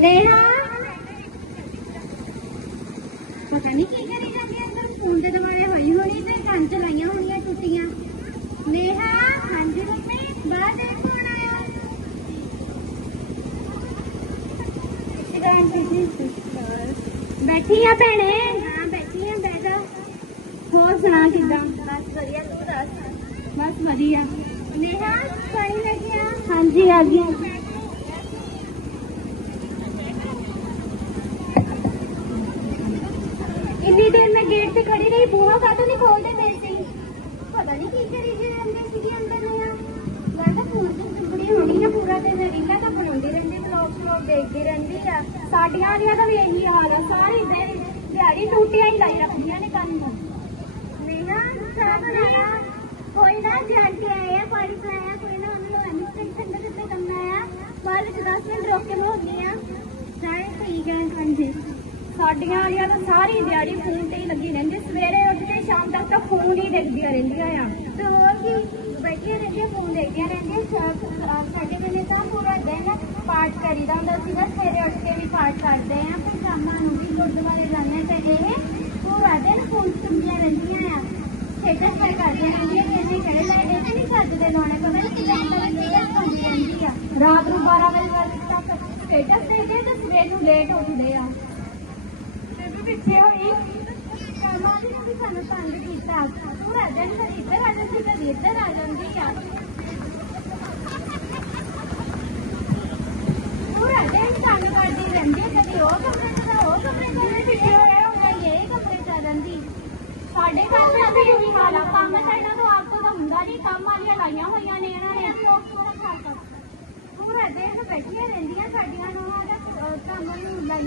ਨੇਹਾ। ਪਤਾ ਨਹੀਂ ਕੀ ਕਰੀ ਜਾਂਦੀ ਹੈ ਅੰਦਰ। ਫੋਨ ਦੇ ਦੁਆਲੇ ਹੋਈ ਹੋਣੀ ਤੇ ਕੰਨ ਚ ਲਾਈਆਂ ਹੋਣੀਆਂ ਟੁੱਟੀਆਂ। ਨੇਹਾ ਹਾਂਜੀ ਮੰਮੀ ਬਾਹਰ ਦੇ ਕੌਣ ਆਇਆ? ਬੈਠੀ ਆ ਭੈਣੇ। ਹਾਂ ਬੈਠੀ ਆ ਜਾ। ਹੋਰ ਸੁਣਾ ਕਿਦਾਂ? ਬਸ ਵਧੀਆ ਤੂੰ ਦੱਸ। ਬਸ ਵਧੀਆ। ਨੇਹਾ ਪਾਣੀ ਲੈ ਕੇ ਆ। ਹਾਂਜੀ ਆ ਗਈ। ਤੇ ਬੂਹਾ ਕਾਹਤੋਂ ਨਹੀਂ ਖੋਲਦੇ ਪਏ ਸੀ ਪਤਾ ਨਹੀਂ ਕੀ ਕਰੀ ਜੇ ਅੰਦਰ ਅੰਦਰ ਨੇ ਆ ਮੈਂ ਫੋਨ ਤੇ ਚੁੰਬੜੀ ਹੋਣੀ ਆ ਪੂਰਾ ਦਿਨ। ਰੀਲਾਂ ਤਾਂ ਬਣਾਉਂਦੀ ਰਹਿੰਦੀ ਵਲੌਗ ਵਲੌਗ ਦੇਖਦੀ ਰਹਿੰਦੀ ਆ। ਸਾਡੀਆਂ ਵਾਲੀਆਂ ਦਾ ਵੀ ਇਹੀ ਹਾਲ ਆ। ਸਾਰੇ ਇਦਾਂ ਹੀ ਦਿਹਾੜੀ ਟੂਟੀਆਂ ਹੀ ਲਾਈ ਰੱਖਦੀਆਂ ਨੇ ਕੰਨ ਨੂੰ ਨੇਹਾ ਚਾਹ ਬਣਾਇਆ। ਕੋਈ ਨਾ ਜਾਂਟੀ ਆਏ ਆ, ਪਾਣੀ ਪਿਲਾਇਆ। ਕੋਈ ਨਾ ਉਹਨੂੰ ਐਵੇਂ ਟੈਨਸ਼ਨ ਦੇ ਕਿਤੇ ਕਰਨਾ ਆ ਬਾਅਦ ਵਿੱਚ 10 ਮਿੰਟ ਰੁਕ ਕੇ ਮੈਂ ਹੁੰਦੀ ਆ ਚਾਹੇ ਠੀਕ ਹੈ। ਹਾਂਜੀ ਸਾਡੀਆਂ ਵਾਲੀਆਂ ਤਾਂ ਸਾਰੀ ਦਿਹਾੜੀ ਫੋਨ ਤੇ ਹੀ ਲੱਗੀ ਰਹਿੰਦੀ, ਸਵੇਰੇ ਉੱਠ ਕੇ ਸ਼ਾਮ ਤੱਕ ਤਾਂ ਫੋਨ ਹੀ ਦੇਖਦੀਆਂ ਰਹਿੰਦੀਆਂ ਆ। ਤੇ ਹੋਰ ਕੀ, ਬੈਠੀਆਂ ਰਹਿੰਦੀਆਂ ਫੋਨ ਦੇਖਦੀਆਂ ਰਹਿੰਦੀਆਂ ਸਾ- ਸਾਡੇ ਵੇਲੇ ਤਾਂ ਪੂਰਾ ਦਿਨ ਪਾਠ ਕਰੀਦਾ ਹੁੰਦਾ ਸੀਗਾ, ਸਵੇਰੇ ਉੱਠ ਕੇ ਵੀ ਪਾਠ ਕਰਦੇ ਆ, ਫਿਰ ਸ਼ਾਮਾਂ ਨੂੰ ਵੀ ਗੁਰਦੁਆਰੇ ਜਾਂਦੇ ਆ, ਤੇ ਇਹ ਪੂਰਾ ਦਿਨ ਫੋਨ ਸੁਣਦੀਆਂ ਰਹਿੰਦੀਆਂ ਆ। ਸਟੇਟਸ ਤੇ ਕਰਦੇ ਰਹਿੰਦੀਆਂ ਕਿ ਇਹਨੇ ਕਿਹੜੇ ਲਾਏ ਇਹ ਨਹੀਂ ਸੱਜਦੇ ਲਾਉਣੇ ਪਤਾ ਨਹੀਂ ਕਿੰਨਾ ਟਾਈਮ ਸਟੇਟਸ ਰਹਿੰਦੀ ਆ। ਰਾਤ ਨੂੰ 12 ਵਜੇ ਤੱਕ ਸਟੇਟਸ ਦੇਖਦੇ ਤੇ ਸਵੇਰ ਨੂੰ ਲੇਟ ਉੱਠਦੇ ਆ ਪਿੱਛੇ ਹੋਈ। ਕੰਮਾਂ ਨੇ ਵੀ ਸਾਨੂੰ ਤੰਗ ਕੀਤਾ। ਪੂਰਾ ਦਿਨ ਕਦੀ ਇੱਧਰ ਆ ਜਾਂਦੀ ਕਦੀ ਇੱਧਰ ਆ ਜਾਂਦੀ ਆ। ਪੂਰਾ ਦਿਨ ਤੰਗ ਕਰਦੀ ਰਹਿੰਦੀ ਕਦੀ ਉਹ ਕਮਰੇ ਚ ਉਹ ਕਮਰੇ ਚ। ਪਿੱਛੇ ਹੋਇਆ ਹੁੰਦਾ ਇਹ ਕਮਰੇ ਚ ਆ ਜਾਂਦੀ। ਸਾਡੇ ਘਰ ਦਾ ਵੀ ਇਹੀ ਹਾਲ ਆ ਕੰਮ ਤਾਂ ਇਹਨਾਂ ਤੋਂ ਆਪ ਤੋਂ ਤਾਂ ਹੁੰਦਾ ਨਹੀਂ, ਕੰਮ ਵਾਲੀਆਂ ਲਾਈਆਂ ਹੋਈਆਂ ਨੇ ਇਹਨਾਂ ਨੇ। ਪੂਰਾ ਘਰ ਪੂਰਾ ਦਿਨ ਬੈਠੀਆਂ ਰਹਿੰਦੀਆਂ ਸਾਡੀਆਂ ਨੂੰ ਕੰਮ ਨੂੰ ਲਾਈਆਂ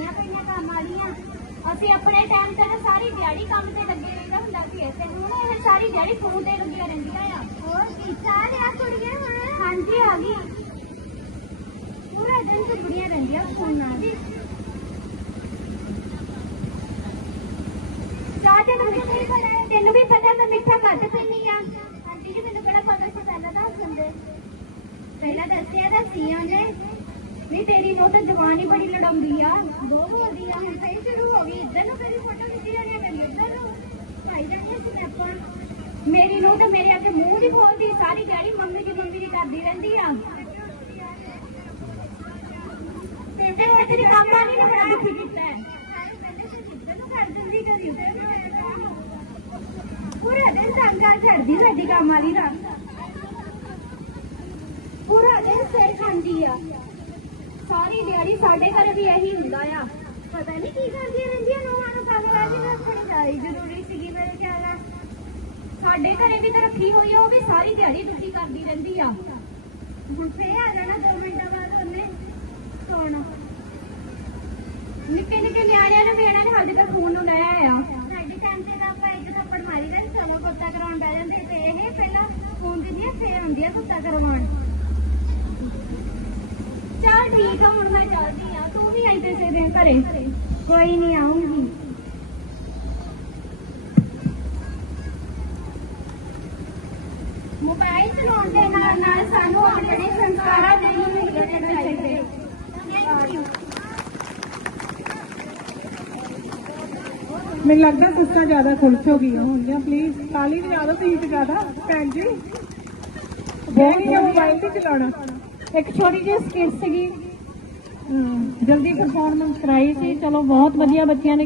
ਅਸੀਂ ਆਪਣੇ ਟਾਈਮ ਤੇ ਤਾਂ ਸਾਰੀ ਦਿਹਾੜੀ ਕੰਮ ਤੇ ਲੱਗੇ ਰਹਿੰਦਾ ਹੁੰਦਾ ਸੀ ਇੱਥੇ। ਹੁਣ ਇਹ ਸਾਰੀ ਦਿਹਾੜੀ ਫੋਨ ਤੇ ਲੱਗੀਆਂ ਰਹਿੰਦੀਆਂ ਆ। ਹੋਰ ਕੀ ਚਾਹ ਲਿਆ ਕੁੜੀਆਂ ਹੁਣ? ਹਾਂਜੀ ਆ ਗਈ। ਪੂਰਾ ਦਿਨ ਚੁਗੜੀਆਂ ਰਹਿੰਦੀਆਂ ਫੋਨ ਨਾਲ। ਚਾਹ ਤੇ ਮੈਂ ਮਿੱਠਾ ਹੀ ਬਣਾਇਆ। ਤੈਨੂੰ ਵੀ ਪਤਾ ਮੈਂ ਮਿੱਠਾ ਘੱਟ ਆ। ਜੀ ਮੈਨੂੰ ਕਿਹੜਾ ਪਤਾ ਸੀ? ਪਹਿਲਾਂ ਦੱਸ ਦਿੰਦੇ। ਪਹਿਲਾਂ ਦੱਸਿਆ ਤਾਂ ਸੀ ਉਹਨੇ। ਨਹੀਂ ਤੇਰੀ ਤਾਂ ਜਵਾਨ ਬੜੀ ਲੜਾਉਂਦੀ ਆ। ਬਹੁਤ ਹੋਦੀ ਆ ਹੁਣ ਫੇਰ ਸ਼ੁਰੂ ਹੋ ਗਈ ਇੱਧਰ ਨੂੰ ਮੇਰੀ ਫੋਟੋ ਖਿੱਚੀ ਜਾਣੀ ਆ ਮੇਰੀ ਇੱਧਰ ਨੂੰ ਭਾਈ ਜਾਨੀ ਸਨੈਪਾਂ ਮੇਰੀ ਨੂੰ ਤਾਂ ਮੇਰੇ ਅੱਗੇ ਮੂੰਹ ਨਹੀਂ ਖੋਲਦੀ, ਸਾਰੀ ਦਿਹਾੜੀ ਮੰਮੀ ਦੀ ਮੰਮੀ ਦੀ ਕਰਦੀ ਰਹਿੰਦੀ ਆ। ਤੇ ਫਿਰ ਤੇਰੇ ਕੰਮ ਆ ਬੜਾ ਦੁਖੀ ਕੀਤਾ ਹੈ। ਪੂਰਾ ਦਿਨ ਸੰਗਾ ਛੱਡਦੀ ਸਾਡੀ ਕੰਮ ਵਾਲੀ ਦਾ ਪੂਰਾ ਦਿਨ ਸਿਰ ਖਾਂਦੀ ਆ। ਸਾਰੀ ਦਿਹਾੜੀ ਸਾਡੇ ਘਰ ਵੀ ਇਹੀ ਹੁੰਦਾ ਆ। ਪਤਾ ਨਹੀਂ ਕੀ ਕਰਦੀਆਂ ਰਹਿੰਦੀਆਂ ਨੂੰਹਾਂ ਨੂੰ ਕੰਮ ਲਾ ਕੇ ਰੱਖਣੀ ਚਾਹੀ ਜ਼ਰੂਰੀ ਸੀਗੀ ਮੇਰੇ ਖਿਆਲ ਨਾਲ ਸਾਡੇ ਘਰੇ ਵੀ ਤਾਂ ਰੱਖੀ ਹੋਈ ਆ ਉਹ ਵੀ ਸਾਰੀ ਦਿਹਾੜੀ ਦੁਖੀ ਕਰਦੀ ਰਹਿੰਦੀ ਆ। ਹੁਣ ਫੇਰ ਆ ਜਾਣਾ 2 ਮਿੰਟਾਂ ਬਾਅਦ ਉਹਨੇ ਸੌਣਾ ਨਿੱਕੇ ਨਿੱਕੇ ਨਿਆਣਿਆਂ ਨੂੰ ਇਹਨਾਂ ਨੇ ਹਾਲੇ ਤੱਕ ਫੋਨ ਨੂੰ ਲਾਇਆ ਆ ਸਾਡੇ ਟਾਈਮ ਤੇ ਤਾਂ ਆਪਾਂ ਇੱਕ ਥੱਪੜ ਮਾਰੀ ਦਾ ਚਲੋ ਕੁੱਤਾ ਕਰਾਉਣ ਬਹਿ ਜਾਂਦੇ ਤੇ ਇਹ ਪਹਿਲਾਂ ਫੋਨ ਦਿੰਦੀਆਂ ਫੇਰ ਆਉਂਦੀ ਆ ਕੁੱਤਾ ਕਰਵਾਉਣ। ਚੱਲ ਠੀਕ ਆ ਹੁਣ ਮੈਂ ਚੱਲਦੀ ਆ। ਤੂੰ ਵੀ ਆਈ ਤੇ ਦੇ ਘਰੇ। ਕੋਈ ਨਹੀਂ ਆਉਂਗੀ ਮੋਬਾਈਲ ਚਲਾਉਣ ਦੇ ਨਾਲ ਨਾਲ ਸਾਨੂੰ ਆਪਣੇ ਸੰਸਕਾਰਾਂ ਦੇ ਵੀ ਮਿਲਣੇ ਚਾਹੀਦੇ ਮੈਨੂੰ ਲੱਗਦਾ ਗੁੱਸਾ ਜ਼ਿਆਦਾ ਖੁਸ਼ ਹੋ ਗਈਆਂ ਹੋਣਗੀਆਂ ਪਲੀਜ਼ ਕਾਲੀ ਨਹੀਂ ਆਦਾ ਤੁਸੀਂ ਤੇ ਜ਼ਿਆਦਾ, ਭੈਣ ਜੀ। ਬਹੁਤ ਮੋਬਾਈਲ ਤੇ ਚਲਾਉਣਾ। ਇੱਕ ਛੋਟੀ ਜਿਹੀ ਸਕਿੱਟ ਸੀਗੀ। ਜਲਦੀ ਪਰਫਾਰਮੈਂਸ ਕਰਾਈ ਸੀ। ਚਲੋ, ਬਹੁਤ ਵਧੀਆ ਬੱਚਿਆਂ ਨੇ